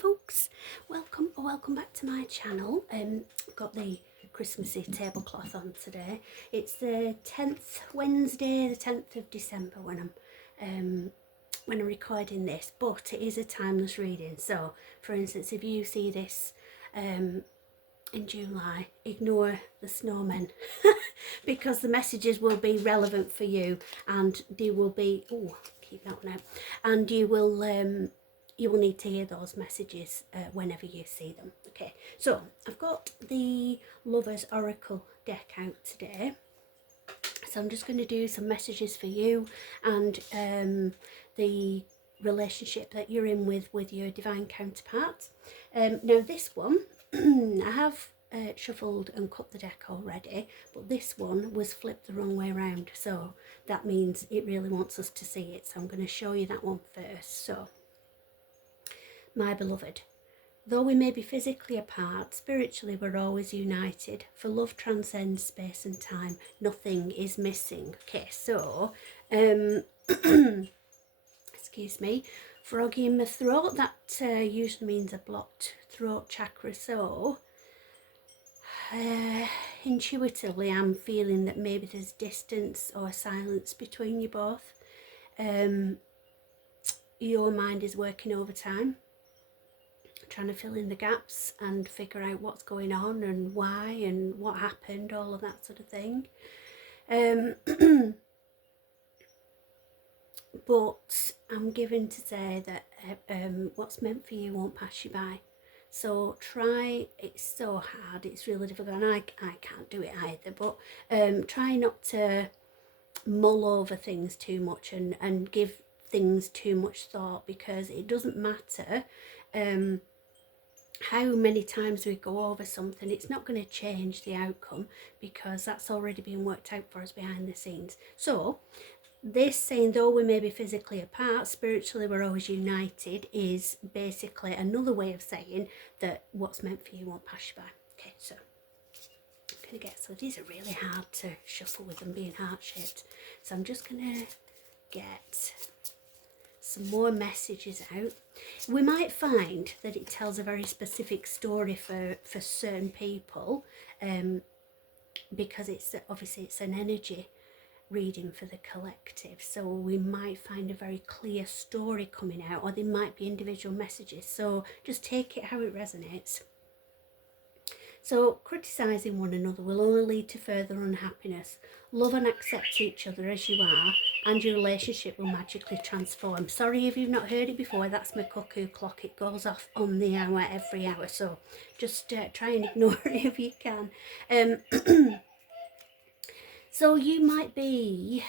folks, welcome back to my channel. I've got the Christmassy tablecloth on today. It's the 10th Wednesday, the 10th of December when I'm recording this, but it is a timeless reading. So for instance, if you see this in July, ignore the snowmen because the messages will be relevant for you, and they will be keep that one out, and you will need to hear those messages whenever you see them. Okay, so I've got the Lovers Oracle deck out today, so I'm just going to do some messages for you and the relationship that you're in with your divine counterpart. Now this one I have shuffled and cut the deck already, but this one was flipped the wrong way around, so that means it really wants us to see it, so I'm going to show you that one first. So, my beloved, though we may be physically apart, spiritually we're always united, for love transcends space and time. Nothing is missing. Okay, so excuse me, froggy in my throat, that usually means a blocked throat chakra. So intuitively I'm feeling that maybe there's distance or silence between you both. Your mind is working overtime, trying to fill in the gaps and figure out what's going on and why and what happened, all of that sort of thing. But I'm given to say that what's meant for you won't pass you by. So try, it's so hard, it's really difficult, and I can't do it either, but try not to mull over things too much and give things too much thought, because it doesn't matter how many times we go over something, it's not going to change the outcome, because that's already been worked out for us behind the scenes. So this saying, though we may be physically apart, spiritually we're always united, is basically another way of saying that what's meant for you won't pass you by. Okay, so I'm going to get, so these are really hard to shuffle with them being heart-shaped, so I'm just going to get some more messages out. We might find that it tells a very specific story for certain people, because it's obviously it's an energy reading for the collective, so we might find a very clear story coming out, or there might be individual messages, so just take it how it resonates. So criticising one another will only lead to further unhappiness. Love and accept each other as you are, and your relationship will magically transform. Sorry if you've not heard it before, that's my cuckoo clock. It goes off on the hour every hour, so just try and ignore it if you can. So you might be,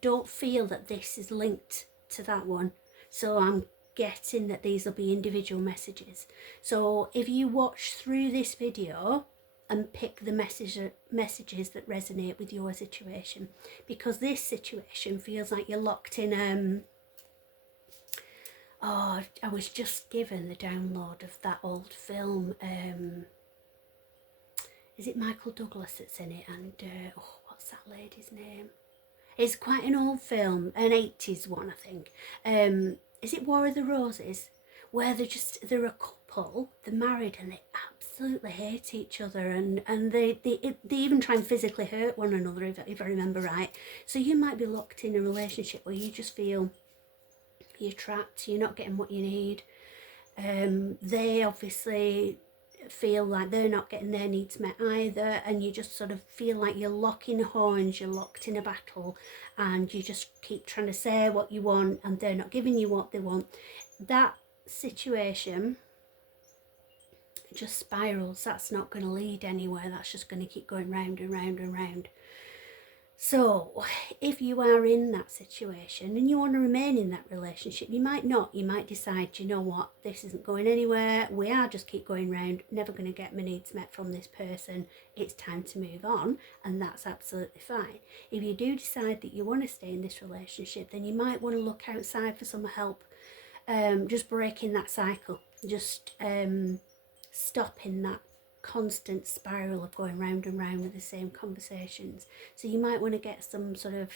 don't feel that this is linked to that one, so I'm getting that these will be individual messages. So if you watch through this video and pick the messages that resonate with your situation, because this situation feels like you're locked in I was just given the download of that old film, is it Michael Douglas that's in it, and what's that lady's name? It's quite an old film, an 80s one, I think. Is it War of the Roses? Where they're a couple, they're married and they absolutely hate each other, and they even try and physically hurt one another, if I remember right. So you might be locked in a relationship where you just feel you're trapped, you're not getting what you need. They obviously feel like they're not getting their needs met either, and you just sort of feel like you're locking horns, you're locked in a battle, and you just keep trying to say what you want and they're not giving you what they want. That situation just spirals. That's not going to lead anywhere, that's just going to keep going round and round and round. So if you are in that situation and you want to remain in that relationship, you might not. You might decide, you know what, this isn't going anywhere. We are just keep going round, never going to get my needs met from this person. It's time to move on, and that's absolutely fine. If you do decide that you want to stay in this relationship, then you might want to look outside for some help. Just breaking that cycle, just stopping that constant spiral of going round and round with the same conversations. So you might want to get some sort of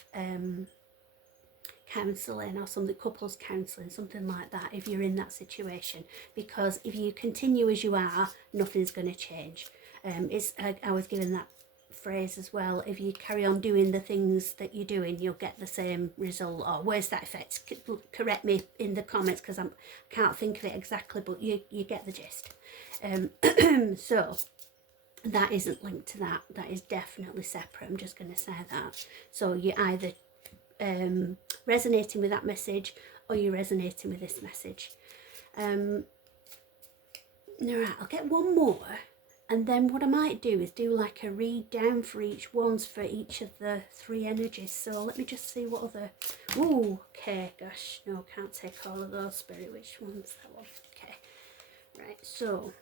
counselling or something, couples counselling, something like that, if you're in that situation. Because if you continue as you are, nothing's going to change. I was given that phrase as well: if you carry on doing the things that you're doing, you'll get the same result. Or where's that effect? Correct me in the comments, because I can't think of it exactly, but you get the gist. So that isn't linked to that. That is definitely separate. I'm just going to say that. So you're either resonating with that message, or you're resonating with this message. All right, I'll get one more, and then what I might do is do like a read down for each ones for each of the 3 energies. So let me just see what other. Ooh, okay, gosh, no, can't take all of those. Spirit, which one's that one? Okay, right. So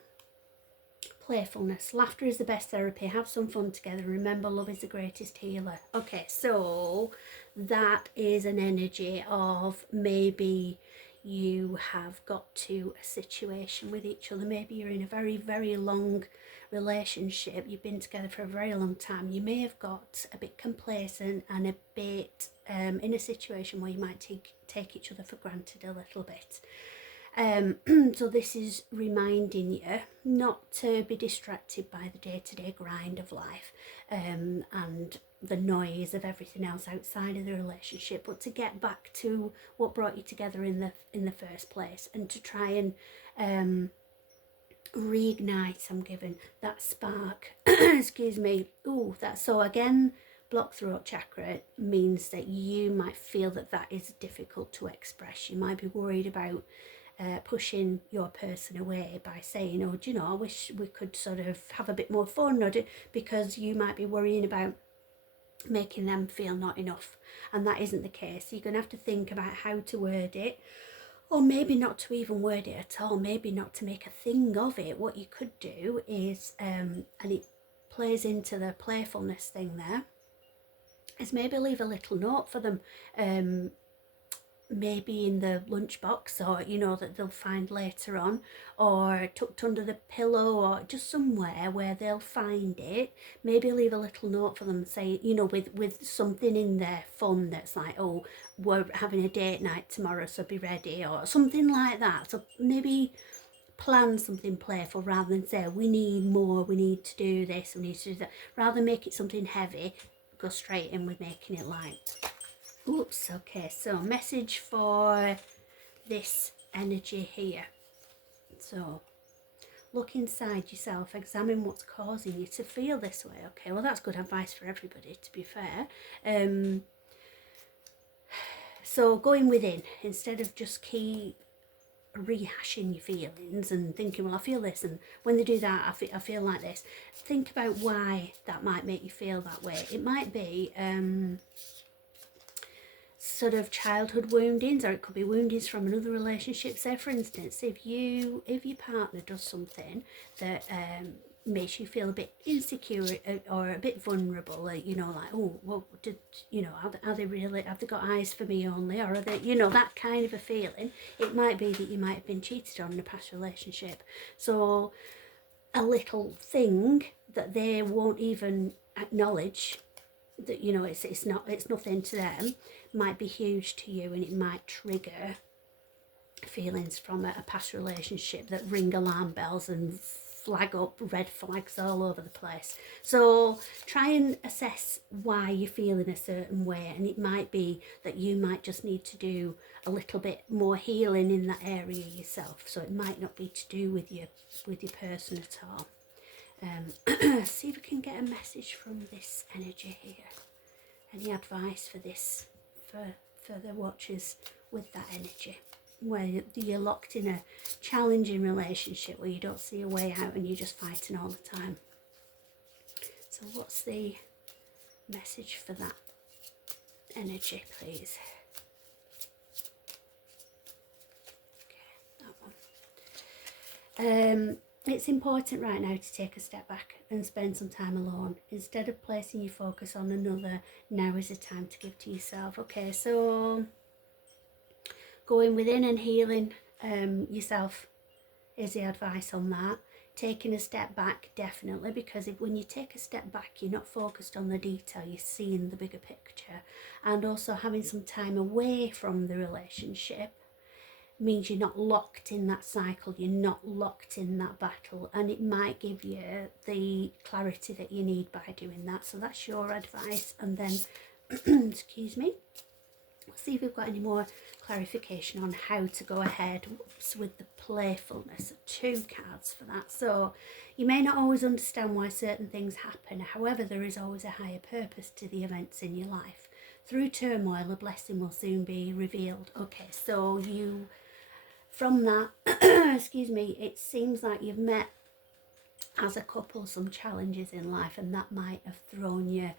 playfulness. Laughter is the best therapy. Have some fun together. Remember, love is the greatest healer. Okay, so that is an energy of maybe you have got to a situation with each other. Maybe you're in a very, very long relationship. You've been together for a very long time. You may have got a bit complacent and a bit in a situation where you might take each other for granted a little bit. So this is reminding you not to be distracted by the day-to-day grind of life and the noise of everything else outside of the relationship, but to get back to what brought you together in the first place, and to try and reignite, I'm given that spark. Excuse me. Ooh, that's so again. Blocked throat chakra means that you might feel that is difficult to express. You might be worried about pushing your person away by saying, oh, do you know, I wish we could sort of have a bit more fun, because you might be worrying about making them feel not enough, and that isn't the case. You're going to have to think about how to word it, or maybe not to even word it at all, maybe not to make a thing of it. What you could do is, and it plays into the playfulness thing there, is maybe leave a little note for them, maybe in the lunchbox, or that they'll find later on, or tucked under the pillow, or just somewhere where they'll find it. Maybe leave a little note for them, say, with something in there fun, that's like, oh, we're having a date night tomorrow, so be ready, or something like that. So maybe plan something playful rather than say, we need more, we need to do this, we need to do that. Rather than make it something heavy, go straight in with making it light. Oops, okay, so message for this energy here. So look inside yourself, examine what's causing you to feel this way. Okay, well, that's good advice for everybody, to be fair. So going within, instead of just keep rehashing your feelings and thinking, well, I feel this, and when they do that, I feel like this. Think about why that might make you feel that way. It might be sort of childhood woundings, or it could be woundings from another relationship. Say, for instance, if your partner does something that makes you feel a bit insecure or a bit vulnerable, like, oh, well, are they really, have they got eyes for me only, or are they, that kind of a feeling. It might be that you might have been cheated on in a past relationship. So a little thing that they won't even acknowledge, that it's nothing to them, might be huge to you, and it might trigger feelings from a past relationship that ring alarm bells and flag up red flags all over the place. So try and assess why you're feeling a certain way, and it might be that you might just need to do a little bit more healing in that area yourself. So it might not be to do with your person at all. See if we can get a message from this energy here. Any advice for this, for the watchers with that energy, where you're locked in a challenging relationship where you don't see a way out and you're just fighting all the time. So what's the message for that energy, please? Okay, that one. It's important right now to take a step back and spend some time alone. Instead of placing your focus on another, now is the time to give to yourself. Okay, so going within and healing yourself is the advice on that. Taking a step back, definitely, because when you take a step back, you're not focused on the detail, you're seeing the bigger picture. And also having some time away from the relationship means you're not locked in that cycle, you're not locked in that battle, and it might give you the clarity that you need by doing that. So that's your advice. And then excuse me, let's see if we've got any more clarification on how to go ahead with the playfulness. 2 cards for that. So you may not always understand why certain things happen, however there is always a higher purpose to the events in your life. Through turmoil, a blessing will soon be revealed. Okay, so you, from that excuse me, it seems like you've met as a couple some challenges in life, and that might have thrown you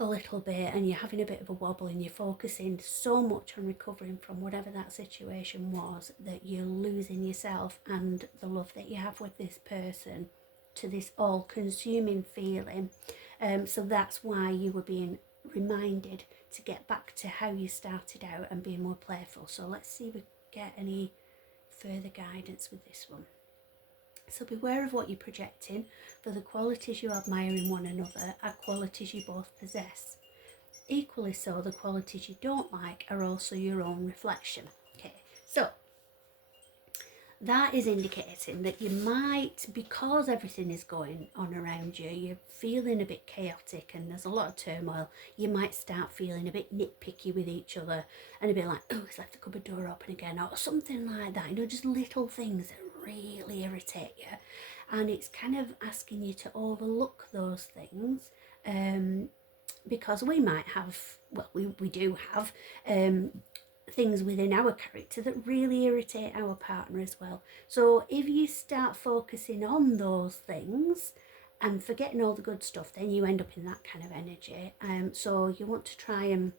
a little bit, and you're having a bit of a wobble, and you're focusing so much on recovering from whatever that situation was that you're losing yourself and the love that you have with this person to this all-consuming feeling. So that's why you were being reminded to get back to how you started out and be more playful. So let's see if we get any further guidance with this one. So beware of what you're projecting, for the qualities you admire in one another are qualities you both possess. Equally so, the qualities you don't like are also your own reflection. Okay, so that is indicating that you might, because everything is going on around you, you're feeling a bit chaotic and there's a lot of turmoil, you might start feeling a bit nitpicky with each other and a bit like, oh, he's left the cupboard door open again, or something like that, you know, just little things that really irritate you. And it's kind of asking you to overlook those things, because we might have, well, we do have things within our character that really irritate our partner as well. So if you start focusing on those things and forgetting all the good stuff, then you end up in that kind of energy. So you want to try and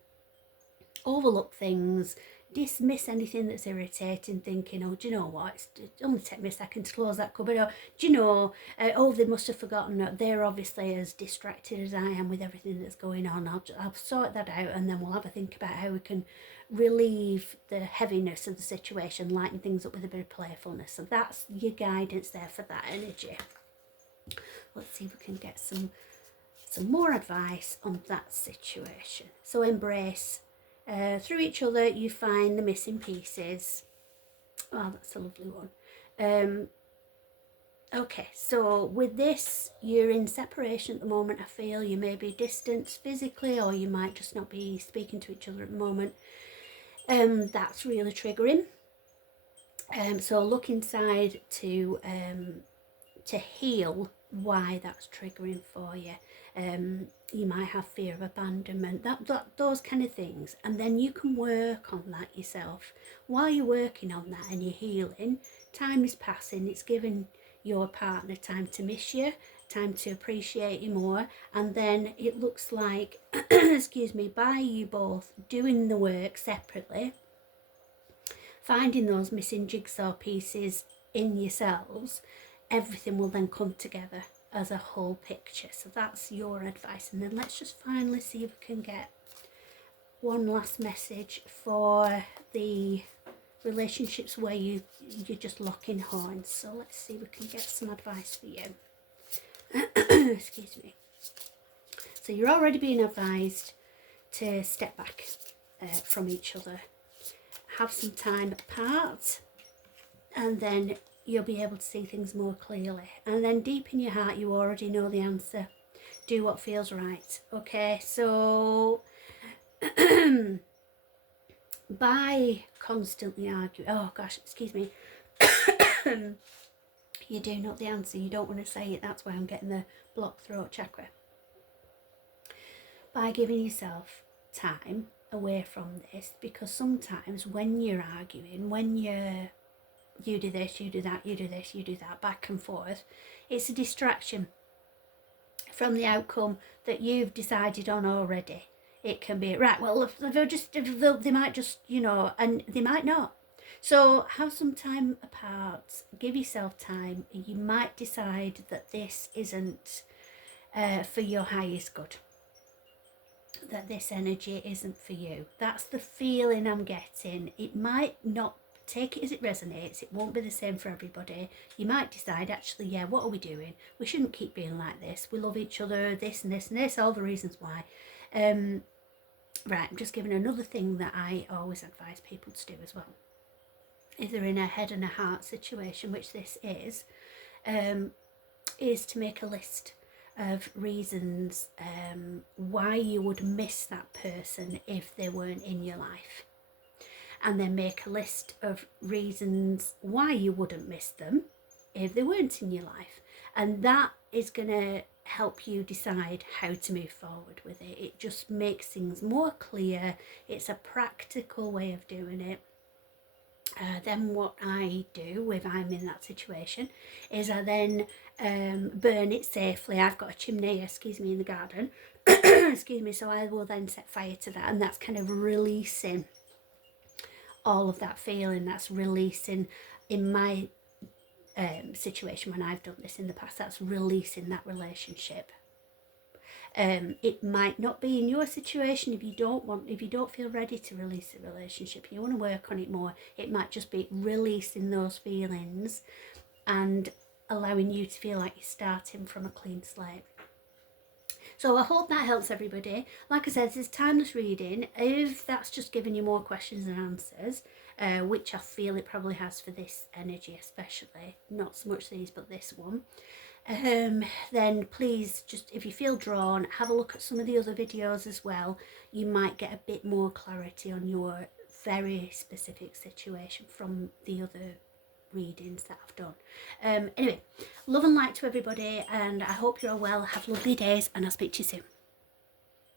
overlook things, dismiss anything that's irritating, thinking, oh, do you know what, it only take me a second to close that cupboard, or do you know, oh, they must have forgotten, they're obviously as distracted as I am with everything that's going on, I'll sort that out, and then we'll have a think about how we can relieve the heaviness of the situation, lighten things up with a bit of playfulness. So that's your guidance there for that energy. Let's see if we can get some more advice on that situation. So embrace. Through each other you find the missing pieces. Oh, that's a lovely one. Okay, so with this, you're in separation at the moment. I feel you may be distant physically, or you might just not be speaking to each other at the moment. That's really triggering. So look inside to heal why that's triggering for you. You might have fear of abandonment, those kind of things, and then you can work on that yourself. While you're working on that and you're healing, time is passing, it's giving your partner time to miss you, time to appreciate you more, and then it looks like excuse me, by you both doing the work separately, finding those missing jigsaw pieces in yourselves, everything will then come together as a whole picture. So that's your advice. And then let's just finally see if we can get one last message for the relationships where you're just locking horns. So let's see if we can get some advice for you. Excuse me. So you're already being advised to step back from each other, have some time apart, and then you'll be able to see things more clearly. And then deep in your heart, you already know the answer. Do what feels right. Okay, so by constantly arguing, oh gosh, excuse me, you do know the answer, you don't want to say it, that's why I'm getting the blocked throat chakra. By giving yourself time away from this, because sometimes when you're arguing, when you do this, you do that, you do this, you do that, back and forth, it's a distraction from the outcome that you've decided on already. It can be, right, well, they might just, you know, and they might not. So have some time apart, give yourself time. You might decide that this isn't for your highest good, that this energy isn't for you. That's the feeling I'm getting. It might not take it as it resonates. It won't be the same for everybody. You might decide, actually, yeah, what are we doing? We shouldn't keep being like this. We love each other, this and this and this, all the reasons why. Right, I'm just giving another thing that I always advise people to do as well. If they're in a head and a heart situation, which this is to make a list of reasons why you would miss that person if they weren't in your life. And then make a list of reasons why you wouldn't miss them if they weren't in your life. And that is going to help you decide how to move forward with it. It just makes things more clear. It's a practical way of doing it. Then what I do if I'm in that situation is I then burn it safely. I've got a chimney, excuse me, in the garden. Excuse me, so I will then set fire to that, and that's kind of releasing all of that feeling. That's releasing, in my situation when I've done this in the past, that's releasing that relationship. It might not be in your situation if you don't feel ready to release the relationship, you want to work on it more. It might just be releasing those feelings and allowing you to feel like you're starting from a clean slate. So I hope that helps everybody. Like I said, this is timeless reading. If that's just giving you more questions than answers, which I feel it probably has for this energy especially, not so much these but this one, then please, just if you feel drawn, have a look at some of the other videos as well. You might get a bit more clarity on your very specific situation from the other readings that I've done. Anyway, love and light to everybody, and I hope you're all well. Have lovely days, and I'll speak to you soon.